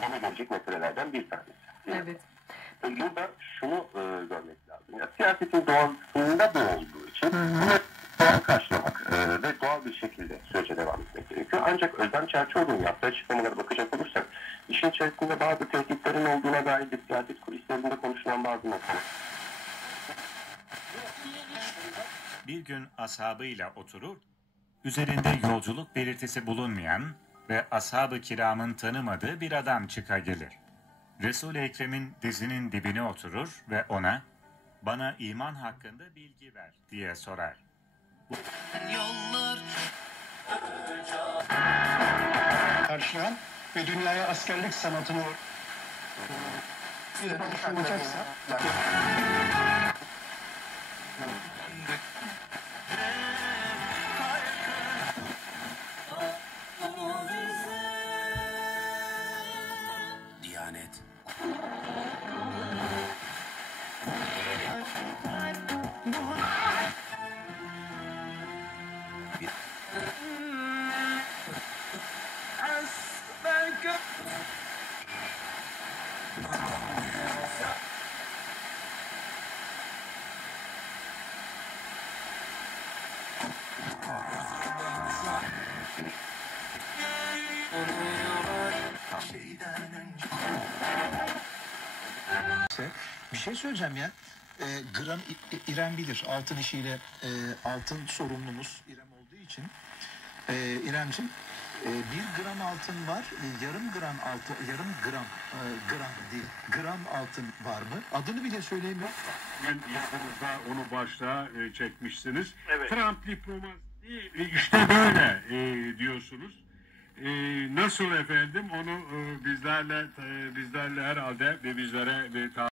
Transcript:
gündeme gelecek meselelerden bir tanesi. Evet. Burada şunu görmek lazım. Ya, siyasetin doğasında bu olduğu için doğal karşılamak ve doğal bir şekilde sürece devam etmek gerekiyor. Ancak Özlem Çerçioğlu'nun yaptığı açıklamalara bakacak olursak işin içerisinde bazı tehditlerin olduğuna dair siyaset kulislerinde konuşulan bazı noktalar. Bir gün ashabıyla oturur, üzerinde yolculuk belirtisi bulunmayan ve ashab-ı kiramın tanımadığı bir adam çıka gelir. Resul-i Ekrem'in dizinin dibine oturur ve ona, "Bana iman hakkında bilgi ver," diye sorar. Karşılayan ve dünyaya askerlik sanatını konuşulacaksa Diyanet. Bir şey söyleyeceğim ya. Gram İrem bilir. Altın işiyle altın sorumlumuz İrem olduğu için. İremciğim, 1 gram altın var. Yarım gram altın, yarım gram değil. Gram altın var mı? Adını bile söyleyemiyorum. Yazınızda onu başta çekmişsiniz. Evet. Trump diplomasi işte böyle diyorsunuz. Nasıl efendim onu bizlerle herhalde ve bizlere